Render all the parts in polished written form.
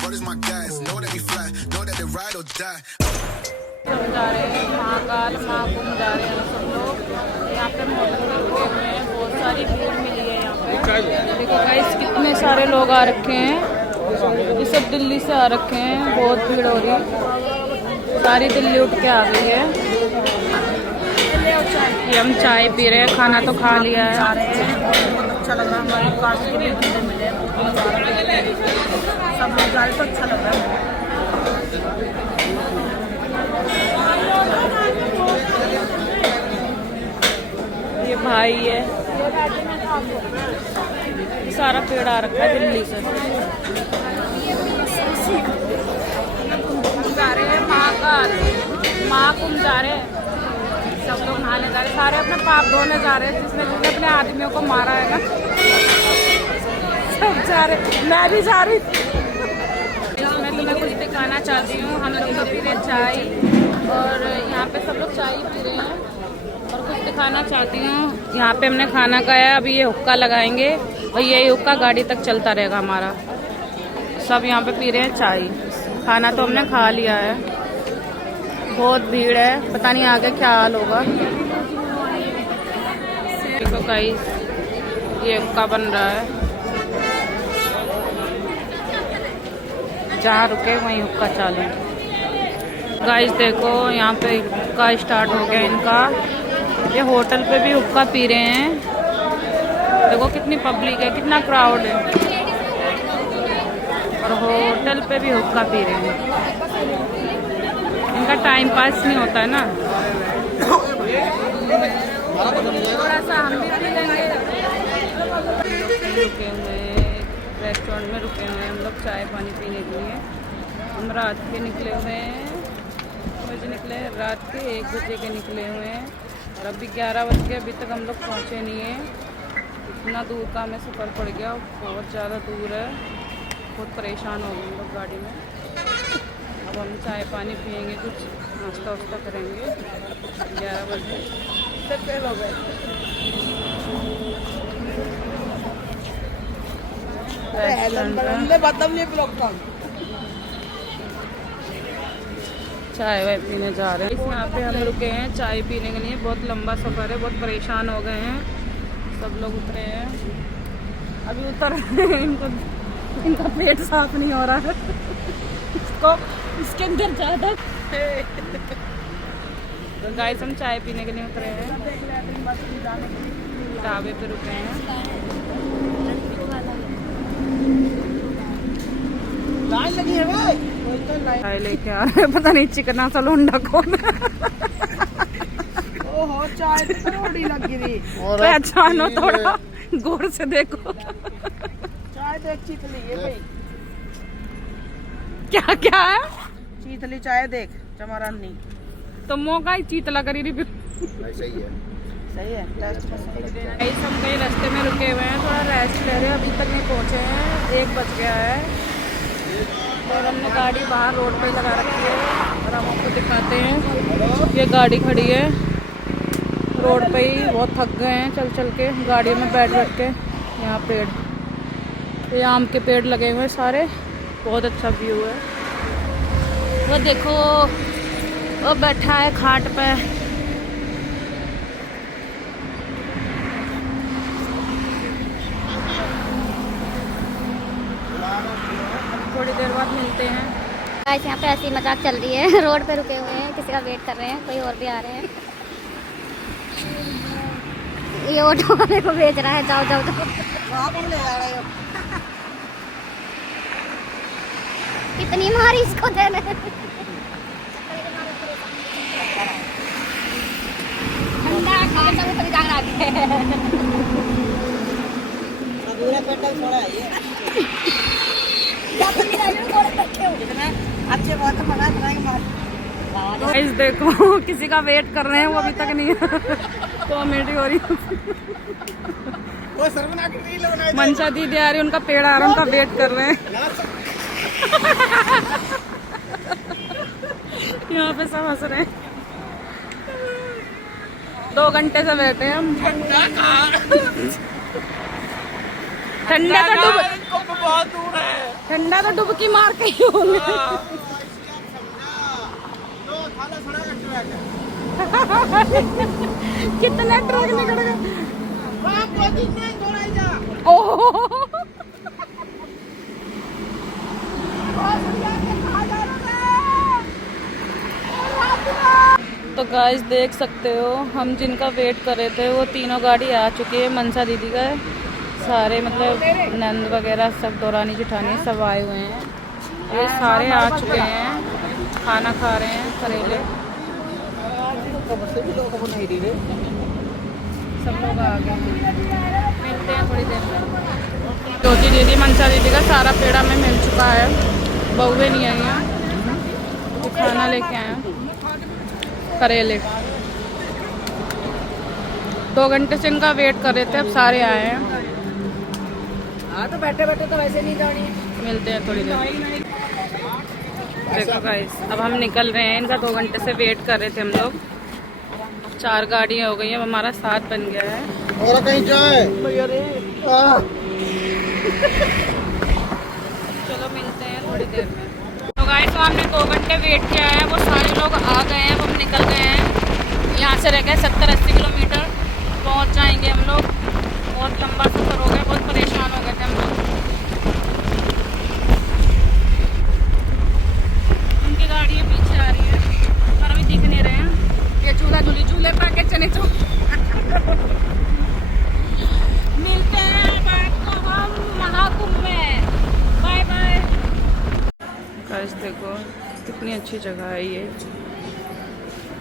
brothers my guys. Know that we fly, know that they ride or die. हम जा रहे हैं महाकाल महाकुंभ जा रहे हैं सब लोग। यहाँ पे मोटर में रुके हुए हैं, बहुत सारी भीड़ मिली है यहाँ पे। देखो गाइस कितने सारे लोग आ रखे हैं, ये सब दिल्ली से आ रखे हैं, बहुत भीड़ हो रही है, सारी दिल्ली उठ के आ गई है। ये हम चाय पी रहे हैं, खाना तो खा लिया है। अच्छा लग रहा है, हमारे कास्ट के भी बंदे मिले, सब लोग जा रहे तो अच्छा लग रहा है। ये भाई है, सारा पेड़ आ रखा है दिल्ली से। जा रहे हैं महाकाल महाकुंभ जा रहे हैं, सब लोग नहाने जा रहे हैं, सारे अपने पाप धोने जा रहे हैं, जिसने जिसने अपने आदमियों को मारा है ना सब जा रहे, मैं भी जा रही। मैं तुम्हें कुछ दिखाना चाहती हूँ। हम लोग तो पी रहे चाय और यहाँ पे सब लोग चाय पी रहे हैं, और कुछ दिखाना चाहती हूँ। यहाँ पे हमने खाना खाया, अभी ये हुक्का लगाएंगे और ये हुक्का गाड़ी तक चलता रहेगा हमारा। सब यहाँ पे पी रहे हैं चाय, खाना तो हमने खा लिया है। बहुत भीड़ है, पता नहीं आगे क्या हाल होगा। देखो गाइस ये हुक्का बन रहा है, जहाँ रुके वहीं हुक्का चालू। गाइस देखो यहाँ पे हुक्का स्टार्ट हो गया इनका। ये होटल पे भी हुक्का पी रहे हैं, देखो कितनी पब्लिक है, कितना क्राउड है, और होटल पे भी हुक्का पी रहे हैं। इनका टाइम पास नहीं होता है ना। थोड़ा सा हम भी पी लेंगे। रुके हुए रेस्टोरेंट में रुके हुए हैं हम लोग चाय पानी पीने के लिए। हम रात के निकले हुए हैं, बजे निकले, रात के 1 बजे के निकले हुए हैं, और अभी 11 बज गए, अभी तक हम लोग पहुँचे नहीं हैं। इतना दूर का हमें सफ़र पड़ गया, बहुत ज़्यादा दूर है, बहुत परेशान हो गए हम लोग गाड़ी में। अब हम चाय पानी पियेंगे, कुछ नाश्ता वास्ता करेंगे। 11 बजे से फेल हो गए। चाय वाय पीने जा रहे हैं। यहाँ पे हम रुके हैं चाय पीने के लिए, बहुत लंबा सफ़र है, बहुत परेशान हो गए हैं, सब लोग उतरे हैं, अभी उतर इनका पेट साफ नहीं हो रहा है, इसको इसके अंदर ज़्यादा। तो गाइस हम चाय पीने के लिए उतरे हैं, ढाबे पे रुके हैं। चाय लेके आ रहे हैं, पता नहीं चिकना सा लोंडा कौन है। ओहो चाय तो थोड़ी लग गई, पहचानो थोड़ा, गौर से देखो। चाय देख चीतली है भाई, क्या क्या है चीतली चाय देख, चमारानी तो मौका ही चीतला करी रही। सही है, सही है। हम कहीं रास्ते में रुके हुए हैं, थोड़ा रेस्ट ले रहे हैं, अभी तक नहीं पहुंचे हैं, 1 बज गया है। और हमने गाड़ी बाहर रोड पे लगा रखी है, और हम आपको दिखाते हैं। ये गाड़ी खड़ी है रोड पे ही, बहुत थक गए हैं चल चल के, गाड़ियों में बैठ बैठ के। यहाँ पेड़, ये आम के पेड़ लगे हुए हैं सारे, बहुत अच्छा व्यू है। वो देखो वो बैठा है खाट पे, थोड़ी देर बाद मिलते हैं। गाइस यहाँ पे ऐसी मजाक चल रही है, रोड पे रुके हुए हैं, किसी का वेट कर रहे हैं, कोई और भी आ रहे हैं। ये ऑटो वाले को बेच रहा है, जाओ जाओ जाओ। ले जा रहे हो? कितनी मारी इसको देने। ठंडा खा सब ऊपर जाग रहा है। अधूरा पेट्रोल छोड़ा है ये। अच्छे बहुत मना कराएंगे मार। गाइस देखो किसी का वेट कर रहे हैं, वो अभी तक नहीं है। कॉमेडी हो रही है। मनसा दीदी आ रही, उनका पेड़ आ रहा है, उनका वेट कर रहे हैं। यहाँ पे सब हंस रहे हैं। 2 घंटे से बैठे हैं हम। ठंडा का बहुत दूर है। ठंडा तो डुबकी मार के ही होंगे। कितना ट्रक निकल गए। ओह तो गाइस देख सकते हो हम जिनका वेट कर रहे थे वो तीनों गाड़ी आ चुकी है। मनसा दीदी का सारे मतलब नंद वगैरह सब दौरानी जेठानी सब आए हुए हैं। ये सारे आ चुके हैं, खाना खा रहे हैं करेले। सब लोग आ गए हैं, मिलते हैं थोड़ी देर में। ज्योति दीदी मनसा दीदी का सारा पेड़ा में मिल चुका है, बहुए नहीं आई हैं। तो खाना लेके आए हैं करेले। 2 घंटे से इनका वेट कर रहे थे, अब सारे आए हैं। हाँ तो बैठे बैठे तो वैसे नहीं जानी। मिलते हैं थोड़ी देर। देखो गाइस अब हम निकल रहे हैं, इनका 2 घंटे से वेट कर रहे थे हम लोग। 4 गाड़ियाँ हो गई हैं, हमारा 7 बन गया है। और कहीं जाए चलो मिलते हैं थोड़ी देर में। तो गाइस तो हमने 2 घंटे वेट किया है, वो सारे लोग आ गए हैं, अब हम निकल गए हैं। यहाँ से रह गए 70-80 किलोमीटर, पहुँच जाएंगे हम लोग। बहुत लंबा सफ़र हो गया, बहुत परेशान हो गए थे हम लोग। उनकी गाड़ियाँ पीछे आ रही है पर अभी दिख नहीं रहे हैं। ये झूला झूले पाके चने चो। मिलते हैं बात को हम महाकुंभ में। Bye bye. गाइस देखो कितनी अच्छी जगह है, ये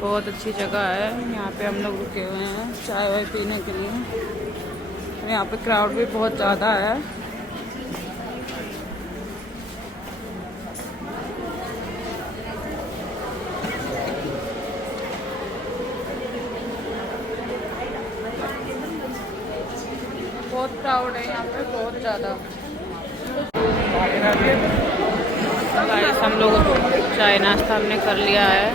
बहुत अच्छी जगह है। यहाँ पे हम लोग रुके हुए हैं चाय वाय पीने के लिए। यहाँ पे क्राउड भी बहुत ज़्यादा है। बहुत क्राउड है यहाँ पे, बहुत ज़्यादा। हम लोग चाय नाश्ता हमने कर लिया है।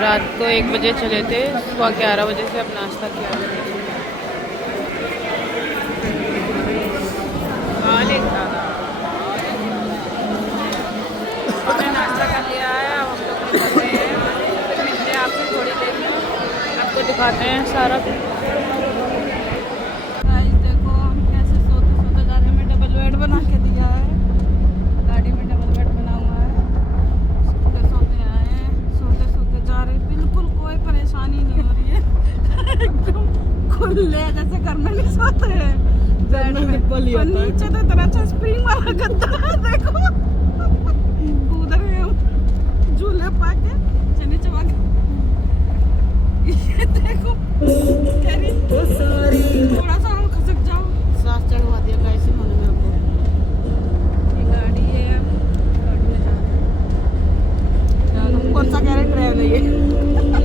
रात को 1 बजे चले थे, सुबह 11 बजे से अब नाश्ता किया। हमने नाश्ता कर लिया है, अब हम लोग निकल रहे हैं। फिर मिलते हैं आपसे थोड़ी देर में, आपको दिखाते हैं सारा। देखो हम कैसे सोते सोते जा रहे हैं। मैं डबल बेड बना के दिया है, गाड़ी में डबल बेड बना हुआ है। सोते सोते आए हैं, सोते सोते जा रहे हैं। बिल्कुल कोई परेशानी नहीं हो रही है। एकदम खुले जैसे घर में नहीं सोते हैं बेड में। नीचे तो इतना अच्छा स्प्रिंग वाला गद्दा है, देखो उधर झूले पाके चने चबा के। ये देखो थोड़ा सा हम खसक जाओ, सांस चढ़वा दिया कैसे मन में हमको। ये गाड़ी है, गाड़ी में जा रहे हैं। कौन सा कैरेट ड्राइव है ये?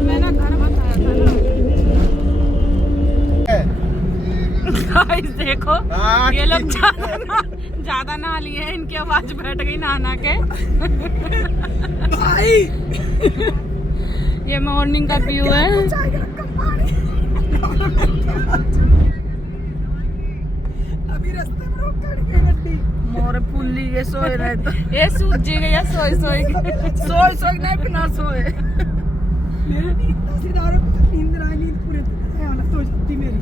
मैं ना घर बताया था ना। गाइस देखो ये लोग ज्यादा नहा लिए हैं, इनकी आवाज बैठ गई नहा के। ये मॉर्निंग का व्यू है। अभी रास्ते में रोक के गड्डी मोर पुल्ली ये सोए रहे तो ये सूझ जी गया सोए सोए नहीं बिना सोए। मेरी नींद सितारे पे नींद आ गई, पूरे हालत हो जाती मेरी।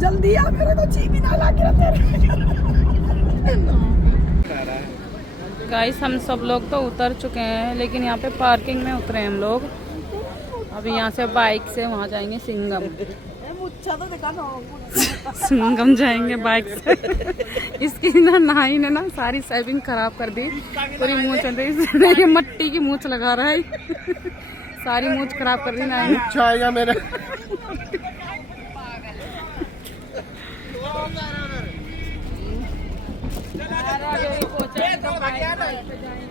जल्दी आ, मेरे को ची भी ना लगे तेरे। गाइस हम सब लोग तो उतर चुके हैं, लेकिन यहाँ पे पार्किंग में उतरे हम लोग। अभी यहाँ से बाइक से वहाँ जाएंगे सिंगम। सिंगम जाएंगे बाइक से। इसकी ना नाई ने ना सारी सेविंग खराब कर दी, पूरी मूंछ चल रही। ये मट्टी की मूंछ लगा रहा है, सारी मूंछ खराब कर दी नाई ने। आएगा मेरे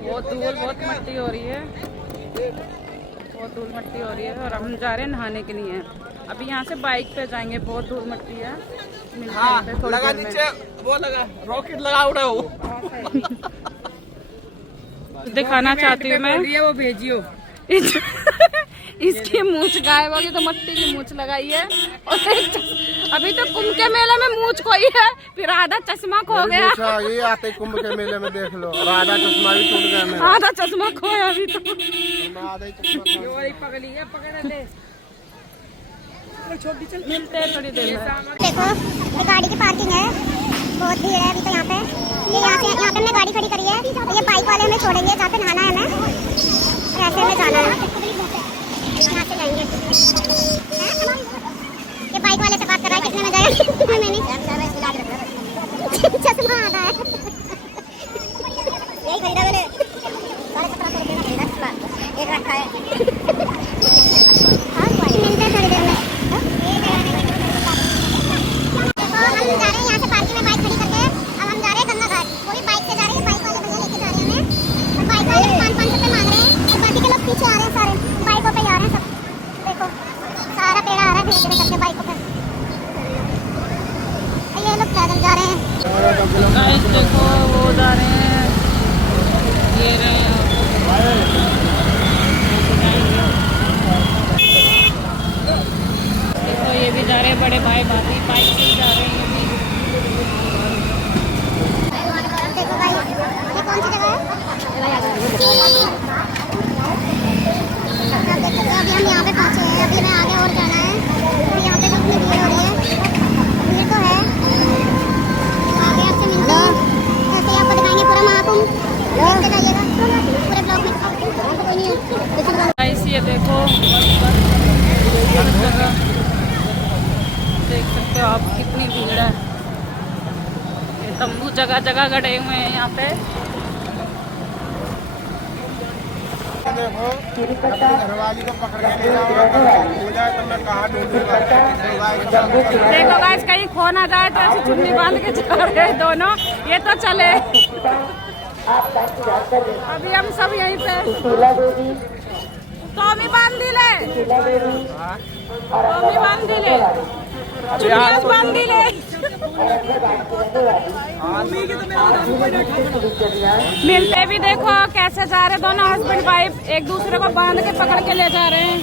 बहुत धूल बहुत मट्टी हो रही है, बहुत धूल मट्टी हो रही है। और हम जा रहे हैं नहाने के लिए। अभी यहाँ से बाइक पे जाएंगे, बहुत धूल मट्टी है। हाँ, लगा नीचे वो लगा रॉकेट लगा उड़ा वो। दिखाना चाहती हूँ मैं, वो भेजियो। इसकी मूंछ गायब होगी तो मट्टी की मूंछ लगाई है। और अभी तो कुंभ के मेले में मूंछ खोई है, फिर आधा चश्मा खो गया। ये आते कुंभ के मेले में देख लो, और आधा चश्मा भी टूट गया मेरा। आधा चश्मा खोया अभी तो। पगली है, पकड़ ले। मिलते हैं थोड़ी देर में। देखो ये गाड़ी की पार्किंग है, बहुत भीड़ है अभी तो यहाँ पे। ये यहाँ पे हमने गाड़ी खड़ी करी है। ये बाइक वाले हमें छोड़ेंगे, जहाँ पे नहाना है हमें, ऐसे में जाना है, यहाँ से जाएंगे। ये बाइक वाले से बात कर रहा है, कितने में जाएगा? मैंने चश्मा आता है, यही खरीदा मैंने, 1750 रुपये का खरीदा, एक रखा है। मिलते हैं थोड़ी देर में। हम जा रहे हैं यहाँ से पार्किंग में बाइक खड़ी करके। अब हम जा रहे हैं गंगा घाट। वो भी बाइक से जा रहे हैं, बाइक वाले भैया लेके जा रहे हैं हमें। और बाइक वाले 500 रुपये मांग रहे हैं, और बाकी के लोग पीछे आ रहे हैं, सारे बाइकों पे जा रहे हैं सब। देखो सारा पेड़ा आ रहा है धीरे धीरे करके बाइकों पे। ये लोग पैदल जा रहे हैं। गाइस देखो वो जा रहे हैं, ये रहे हैं। देखो ये भी जा रहे हैं, बड़े भाई भाभी बाइक से जा रहे हैं। देखो भाई ये कौन सी जगह है? आप देख सकते हो अभी हम यहाँ पे पहुँचे हैं। अभी हमें आगे और जाना है, तो यहाँ पे कितनी भीड़ हो रही है। भीड़ तो है, आगे आपसे मिलते हैं, ऐसे ही आपको दिखाएंगे पूरा महाकुंभ। देखते जाइएगा पूरे ब्लॉग में। कोई नहीं है गाइस ये देखो हर जगह देख सकते हो आप कितनी भीड़ है। ये तंबू जगह जगह गड़े हुए हैं यहाँ पे। देखो अपनी घरवाली को पकड़ के ले जाओ, हो जाए तो मैं कहाँ ढूंढूंगा। देखो गाइस कहीं खो ना जाए, तो ऐसी चुन्नी बांध के जा रहे हैं दोनों। ये तो चले, अभी हम सब यहीं पे। तो भी बांध दिले, तो भी बांध दिले, चुन्नी बांध दिले। मिलते भी देखो कैसे जा रहे दोनों हस्बैंड वाइफ, एक दूसरे को बांध के पकड़ के ले जा रहे हैं।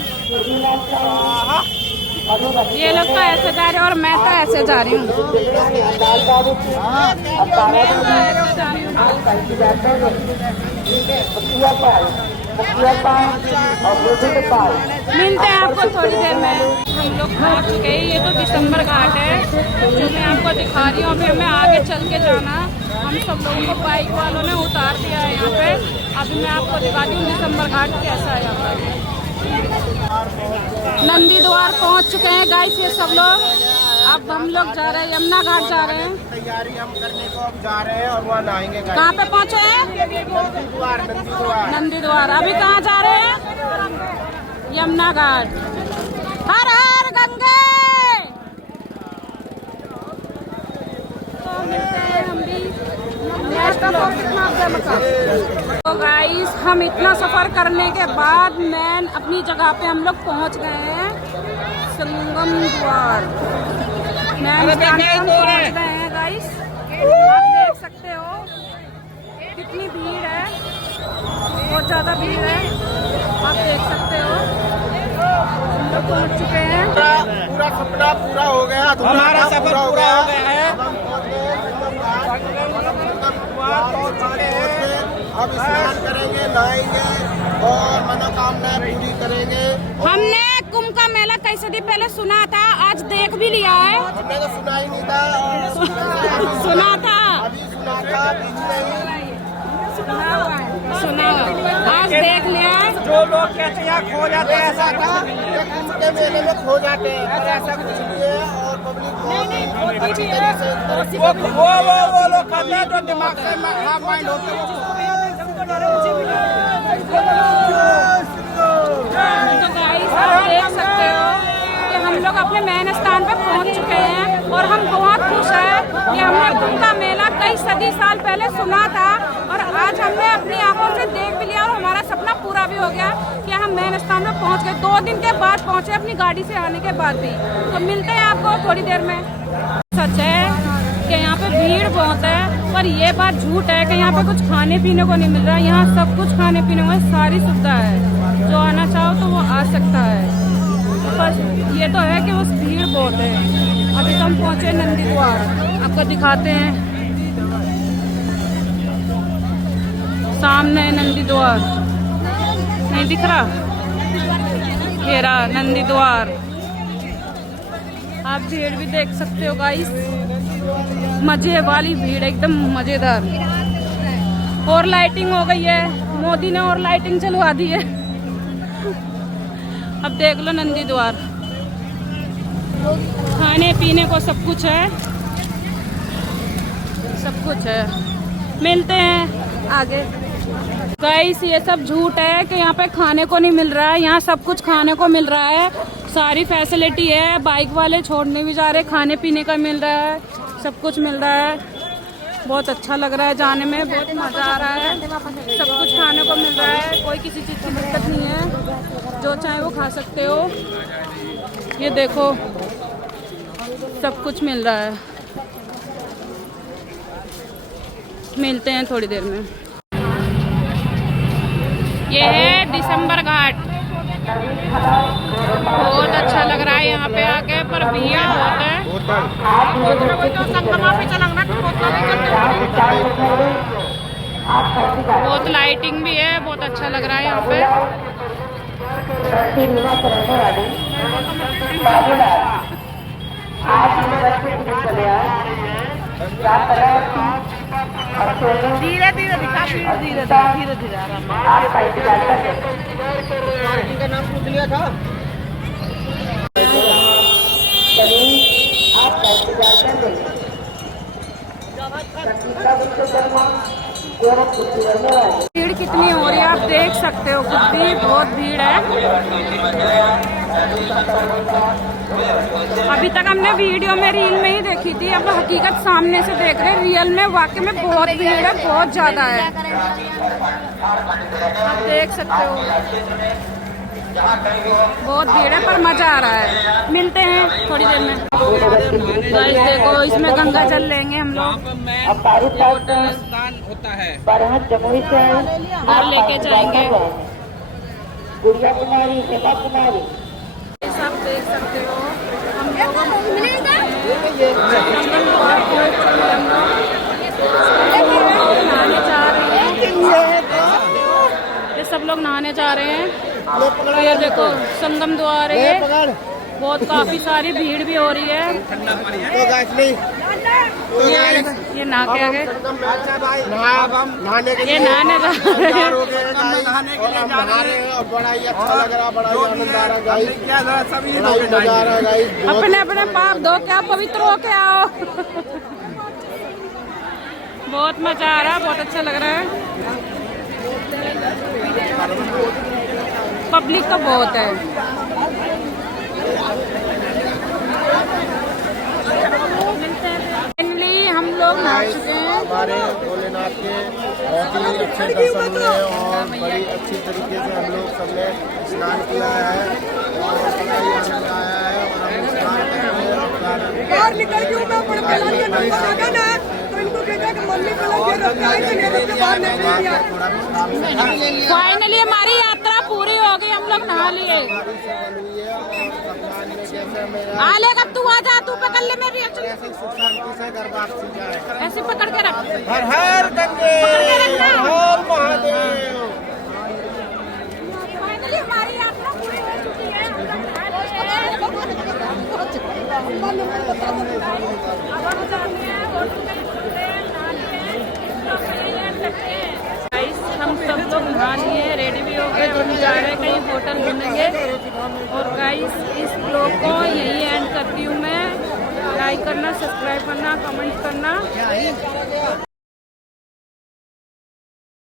ये लोग तो ऐसे जा रहे हैं और मैं तो ऐसे जा रही हूँ। मिलते हैं आपको थोड़ी देर में। हम लोग पहुँच चुके हैं, ये तो दिसंबर घाट है जो मैं आपको दिखा रही हूँ। अभी हमें आगे चल के जाना, हम सब लोगों को बाइक वालों ने उतार दिया है यहाँ पे। अभी मैं आपको दिखाती हूँ दिसंबर घाट कैसा है यहाँ पर। नंदी द्वार पहुँच चुके हैं गाइस ये सब लोग। अब हम लोग जा रहे हैं, यमुना घाट जा रहे हैं। तैयारी हम करने को अब जा रहे हैं और वहाँ नहाएंगे। कहाँ पे पहुँचे हैं? नंदी द्वार। अभी कहाँ जा रहे हैं? यमुना घाट। हर हर गंगे। तो मिलते हैं हम भी नेक्स्ट ब्लॉग में। तो गाइस हम इतना सफर करने के बाद मैन अपनी जगह पे हम लोग पहुँच गए हैं, संगम द्वार। मैन स्थान पे हम पहुँच गए हैं गाइस। आप देख सकते हो कितनी भीड़ है, बहुत ज़्यादा भीड़ है, आप देख सकते हो। हम लोग पहुँच चुके हैं। पूरा सपना पूरा हो गया, हमारा सफर पूरा हो गया है। अब स्नान करेंगे, नहाएंगे और मनोकामनाएं पूरी करेंगे। हमने कुंभ का मेला कैसे दिन पहले सुना था, आज देख भी लिया है। हमने तो सुना ही नहीं था। सुना था, अभी सुना था, सुना आज देख लिया है। जो लोग कहते हैं खो जाते हैं, ऐसा था कुंभ के मेले में खो जाते हैं, पर ऐसा कुछ नहीं है। और पब्लिक वो लोग करते हैं जो दिमाग से माइंड होते हैं। तो गाइस आप देख सकते हो कि हम लोग अपने मेन स्थान पर पहुंच चुके हैं और हम बहुत खुश हैं कि हमने कुंभ का मेला कई सदी साल पहले सुना था और आज हमने अपनी आंखों से देख भी लिया और हमारा सपना पूरा भी हो गया कि हम मेन स्थान पर पहुंच गए। 2 दिन के बाद पहुंचे अपनी गाड़ी से आने के बाद भी। तो मिलते हैं आपको थोड़ी देर में। सच है कि यहाँ पे भीड़ बहुत है पर ये बात झूठ है कि यहाँ पे कुछ खाने पीने को नहीं मिल रहा है। यहाँ सब कुछ खाने पीने को सारी सुविधा है, जो आना चाहो तो वो आ सकता है। बस ये तो है कि उस भीड़ बहुत है। अभी तो हम पहुँचे नंदी द्वार, आपको दिखाते हैं। सामने है नंदी द्वार, नहीं दिख रहा? ये रहा नंदी द्वार। आप भीड़ भी देख सकते हो गाइस, मजे वाली भीड़, एकदम मजेदार। और लाइटिंग हो गई है, मोदी ने और लाइटिंग चलवा दी है। अब देख लो नंदी द्वार, खाने पीने को सब कुछ है, सब कुछ है। मिलते हैं आगे। गाइस ये सब झूठ है कि यहाँ पे खाने को नहीं मिल रहा है। यहाँ सब कुछ खाने को मिल रहा है, सारी फैसिलिटी है। बाइक वाले छोड़ने भी जा रहे, खाने पीने का मिल रहा है, सब कुछ मिल रहा है। बहुत अच्छा लग रहा है जाने में, बहुत मज़ा आ रहा है। सब कुछ खाने को मिल रहा है, कोई किसी चीज़ की दिक्कत नहीं है, जो चाहे वो खा सकते हो। ये देखो सब कुछ मिल रहा है। मिलते हैं थोड़ी देर में। ये है दिसंबर घाट, बहुत अच्छा लग रहा है यहाँ पे आके, पर भीड़ बहुत है। बहुत लाइटिंग भी है, बहुत अच्छा लग रहा है यहाँ पे। धीरे धीरे दिखा, धीरे धीरे धीरे आराम। इनका नाम पूछ लिया था। भीड़ कितनी हो रही है आप देख सकते हो, कितनी बहुत भीड़ है। अभी तक हमने वीडियो में, रील में ही देखी थी, अब हकीकत सामने से देख रहे हैं। रियल में वाकई में बहुत भीड़ है, बहुत ज्यादा है, आप देख सकते हो। बहुत भीड़ है पर मजा आ रहा है। मिलते हैं थोड़ी देर में। गाइस देखो, इसमें गंगा जल लेंगे हम लोग होता है और लेके जाएंगे। सब देख सकते हो, हम नहाने जा रहे हैं। ये सब लोग नहाने जा रहे हैं। तो ये देखो संगम द्वार है, बहुत काफी सारी भीड़ भी हो रही है। ये नहा के आगे, ये नहाने जा रहे हैं। बड़ा ही अच्छा लग रहा, बड़ा ही आनंद आ रहा है। अपने अपने पाप धो के आओ, पवित्र हो के आओ। बहुत मजा आ रहा है, बहुत अच्छा लग रहा है। पब्लिक तो बहुत है। फाइनली हम लोग नहा चुके हैं। हमारे भोलेनाथ के बहुत ही अच्छे दर्शन हुए और बड़ी अच्छी तरीके से हम लोग सबने स्नान किया है और बड़ा ही आनंद आया है। और हम स्नान करके बाहर निकल के मैं अपने पहला के नंबर लगा ना, तो इनको कहता कि मम्मी पहला ये रखता है कि मेरे से बाहर नहीं दिया। फाइनली हमारी यात्रा पूरी हो गई, हम लोग नहा लिए। आले कब तू आ जा, तू पकड़ ले मेरी। ऐसे पकड़ के रख, हर हर गंगे, हर हर महादेव। फाइनली हमारी यात्रा पूरी हो चुकी है। अब हम जाते हैं होटल में, हम सब लोग नहा लिए, रेडी भी हो गए, हम जा रहे हैं कहीं होटल ढूंढेंगे। और गाइस इस ब्लॉग को यही एंड करती हूँ मैं। लाइक करना, सब्सक्राइब करना, कमेंट करना।